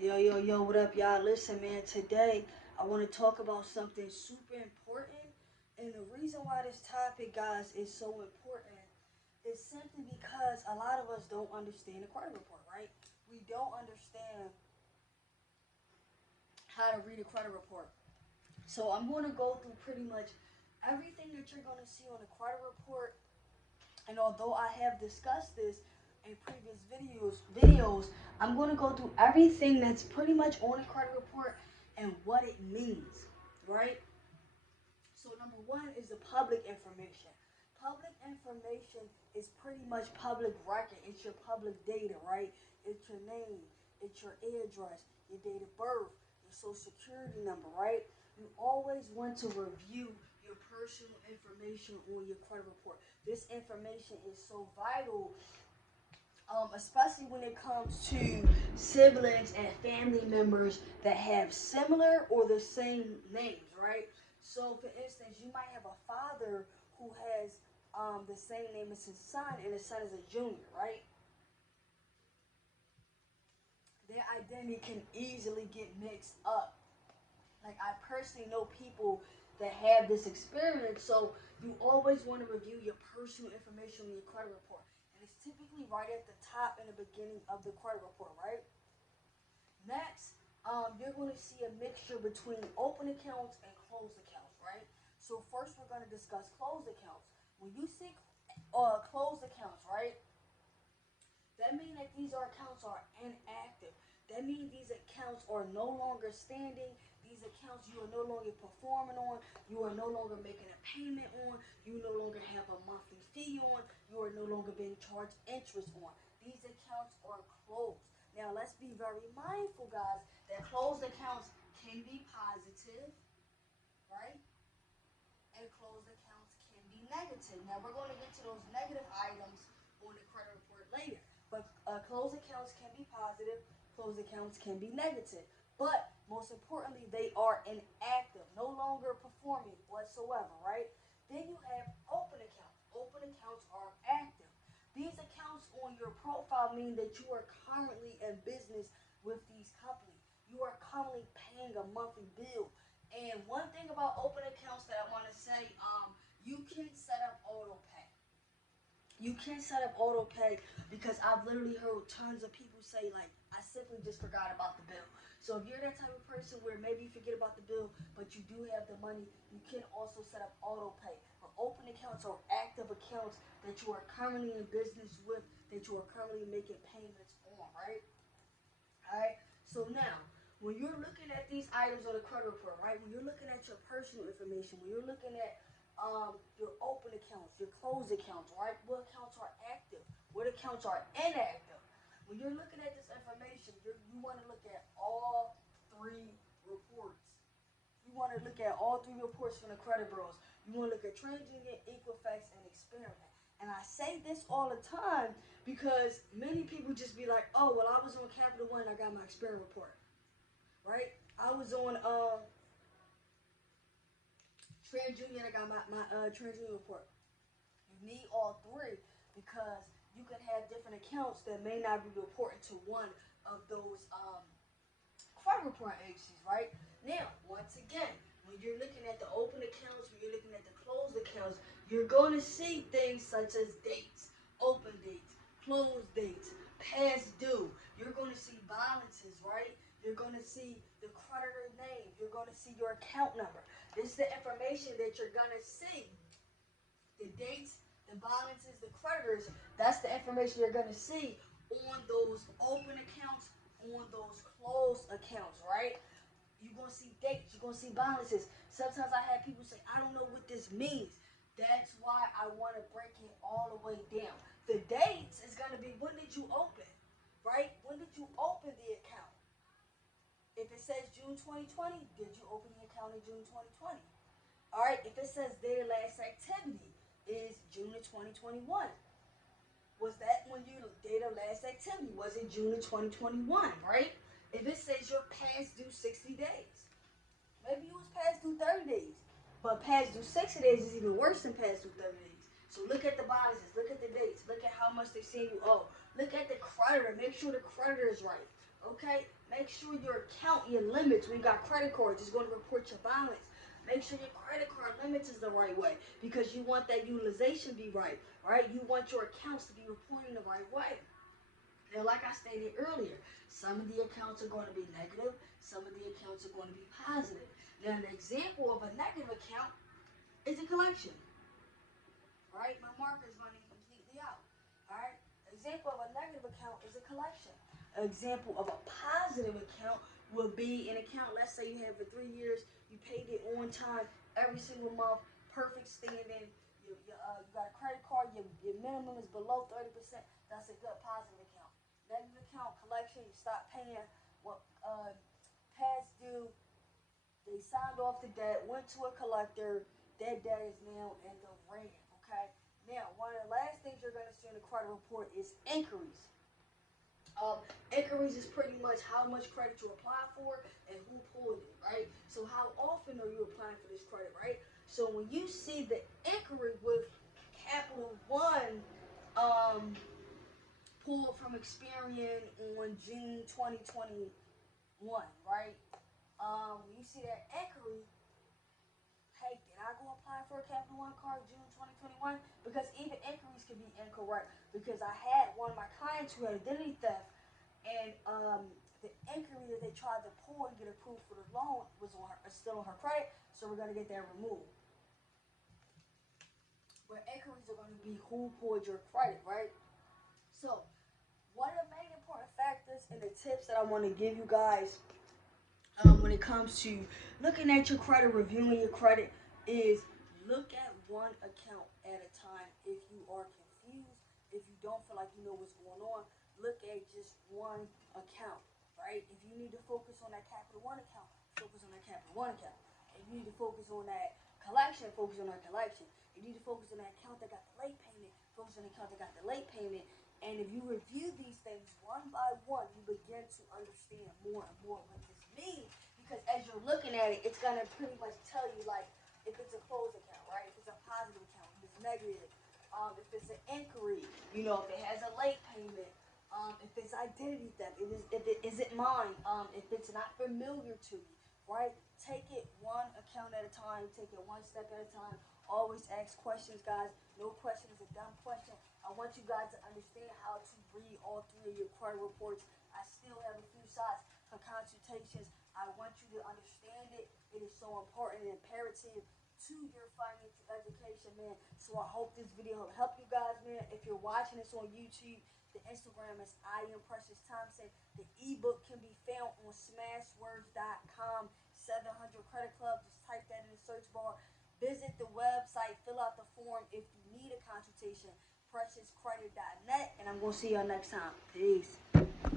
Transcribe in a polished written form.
Yo, what up, y'all? Listen, man, today I want to talk about something super important. And the reason why this topic, guys, is so important is simply because a lot of us don't understand the credit report, right? We don't understand how to read a credit report. So I'm going to go through pretty much everything that you're going to see on the credit report. And although I have discussed this in previous videos, I'm going to go through everything that's pretty much on the credit report and what it means, right? So number one is the public information. Public information is pretty much public record. It's your public data, right? It's your name, it's your address, your date of birth, your social security number, right? You always want to review your personal information on your credit report. This information is so vital, especially when it comes to siblings and family members that have similar or the same names, right? So, for instance, you might have a father who has the same name as his son, and his son is a junior, right? Their identity can easily get mixed up. Like, I personally know people that have this experience, so you always want to review your personal information on your credit report. And it's typically right at the top in the beginning of the credit report, right? Next, you're going to see a mixture between open accounts and closed accounts, right? So first, we're going to discuss closed accounts. When you see closed accounts, right, that means that these accounts are inactive. That means these accounts are no longer standing. These accounts you are no longer performing on. You are no longer making a payment on. You no longer have a monthly fee on. You are no longer being charged interest on. These accounts are closed. Now let's be very mindful, guys, that closed accounts can be positive, right? And closed accounts can be negative. Now we're going to get to those negative items on the credit report later. But closed accounts can be positive, closed accounts can be negative. But most importantly, they are inactive, no longer performing whatsoever, right? Then you have open accounts. Open accounts are active. These accounts on your profile mean that you are currently in business with these companies. You are currently paying a monthly bill. And one thing about open accounts that I want to say, you can set up auto pay. You can set up auto pay because I've literally heard tons of people say, like, I simply just forgot about the bill. So if you're that type of person where maybe you forget about the bill, but you do have the money, you can also set up auto pay. But open accounts are active accounts that you are currently in business with, that you are currently making payments on, right? Alright? So now, when you're looking at these items on the credit report, right? When you're looking at your personal information, when you're looking at your open accounts, your closed accounts, right? What accounts are active? What accounts are inactive? When you're looking at this information, you want to look at all three reports. You want to look at all three reports from the credit bureaus. You want to look at TransUnion, Equifax, and Experian. And I say this all the time because many people just be like, "Oh, well, I was on Capital One, I got my Experian report, right? I was on TransUnion, I got my TransUnion report." You need all three because you can have different accounts that may not be reporting to one of those credit report agencies, right? Now, once again, when you're looking at the open accounts, when you're looking at the closed accounts, you're going to see things such as dates, open dates, closed dates, past due. You're going to see balances, right? You're going to see the creditor name. You're going to see your account number. This is the information that you're going to see. The dates, the balances, the creditors. That's the information you're going to see on those open accounts, on those closed accounts, right? You're gonna see dates, you're gonna see balances. Sometimes I have people say, I don't know what this means. That's why I want to break it all the way down. The dates is gonna be when did you open, right? When did you open the account? If it says June 2020, did you open the account in June 2020? All right. If it says their last activity is June of 2021, was that when you did a last activity? Was it June of 2021, right? If it says you're past due 60 days, maybe you was past due 30 days. But past due 60 days is even worse than past due 30 days. So look at the balances, look at the dates, look at how much they say you owe. Look at the creditor, make sure the creditor is right. Okay, make sure your account, your limits. When you got credit cards, it's going to report your balance. Make sure your credit card limits is the right way because you want that utilization be right, right? You want your accounts to be reporting the right way. Now, like I stated earlier, some of the accounts are going to be negative, some of the accounts are going to be positive. Now, an example of a negative account is a collection, right? My marker's running completely out, all right? Example of a negative account is a collection. An example of a positive account will be an account, let's say you have it 3 years, you paid it on time every single month, perfect standing, you got a credit card, your minimum is below 30%, that's a good positive account. Negative account, collection, you stop paying what past due, they signed off the debt, went to a collector, that debt is now in the red, okay? Now, one of the last things you're going to see in the credit report is inquiries. Inquiries is pretty much how much credit you apply for and who pulled it, right? So how often are you applying for this credit, right? So when you see the inquiry with Capital One pulled from Experian on June 2021, right? When you see that inquiry, hey, did I go apply for a Capital One card June 2021? Because even inquiries can be incorrect. Because I had one of my clients who had identity theft, and the inquiry that they tried to pull and get approved for the loan was on her, still on her credit, so we're gonna get that removed. But inquiries are gonna be who pulled your credit, right? So, one of the main important factors and the tips that I want to give you guys when it comes to looking at your credit, reviewing your credit, is look at one account at a time. If you are confused, if you don't feel like you know what's going on, look at just one account, right? If you need to focus on that Capital One account, focus on that Capital One account. If you need to focus on that collection, focus on that collection. If you need to focus on that account that got the late payment, focus on the account that got the late payment. And if you review these things one by one, you begin to understand more and more what this means. Because as you're looking at it, it's gonna pretty much tell you like if it's a closed account, right? If it's a positive account, if it's negative, if it's an inquiry, if it has a late payment, if it's identity theft, is it mine? If it's not familiar to me, right? Take it one account at a time, take it one step at a time. Always ask questions, guys. No question is a dumb question. I want you guys to understand how to read all three of your credit reports. I still have a few sites for consultations. I want you to understand it. It is so important and imperative to your financial education, man. So I hope this video will help you guys, man. If you're watching this on YouTube, the Instagram is I am Precious Thompson. The ebook can be found on smashwords.com. 700 Credit Club. Just type that in the search bar. Visit the website. Fill out the form if you need a consultation. PreciousCredit.net. And I'm going to see y'all next time. Peace.